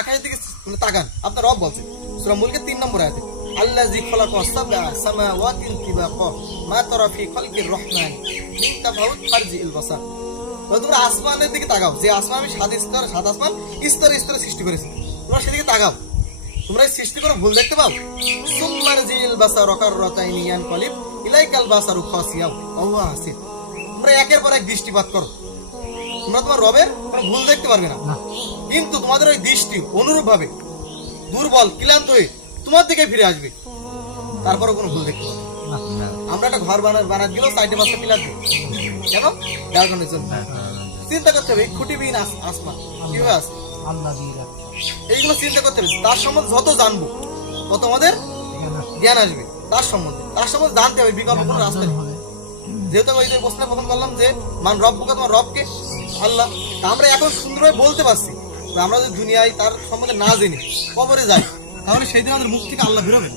আকাশের দিকে তাকান, আপনার রব বলছে সূরা মুলকের 3 নম্বর আয়াতে, আল্লাযী খালাকা সাবআ সামাওয়াতিন তিবাকা মা তারা ফি খালকির রহমান মিন তাফাউত ফারজিল বাসার। তোমরা আসমানের দিকে তাকাও, যে আসমান আমি সাত আসমান স্তরে স্তরে সৃষ্টি করেছি, তোমরা সেদিকে তাকাও, তোমরা এই সৃষ্টি করে ভুল দেখতে পাও? সুম্মারজিল বাসার কাররাতাইনি ইয়ানকালিব ইলাইকাল বাসারু খাসিয়া ওয়া হুয়া হাসিব। তোমরা একের পর এক দৃষ্টিপাত করো, তোমরা তোমার রবের কোনো ভুল দেখতে পারবে না, কিন্তু তোমাদের ওই দৃষ্টি অনুরূপ ভাবে দুর্বল ক্লান্ত হয়ে তোমার দিকে ফিরে আসবে, তারপরও কোনো ভুল দেখতে পারবে না। আমরা একটা ঘর বানাতে গেলেও সাইডে পাশে পিলার দিই কেন? ব্যালকনির জন্য। চিন্তা করতে হবে খুঁটিবিহীন আসমান কিভাবে আসে, এইগুলো চিন্তা করতে হবে। তার সম্বন্ধে যত জানবো তত আমাদের জ্ঞান আসবে, তার সম্বন্ধে জানতে হবে, বিকল্প কোনো রাস্তা নেই। যেহেতু ওই যে প্রশ্ন প্রথম করলাম যে মান রব্বুকা, তোমার রবকে আল্লাহ, তা আমরা এখন সুন্দরভাবে বলতে পারছি। আমরা যদি দুনিয়ায় তার সম্বন্ধে না জেনে কবরে যাই, তাহলে সেই দিন আমাদের মুখ থেকে আল্লাহ বেরোবে।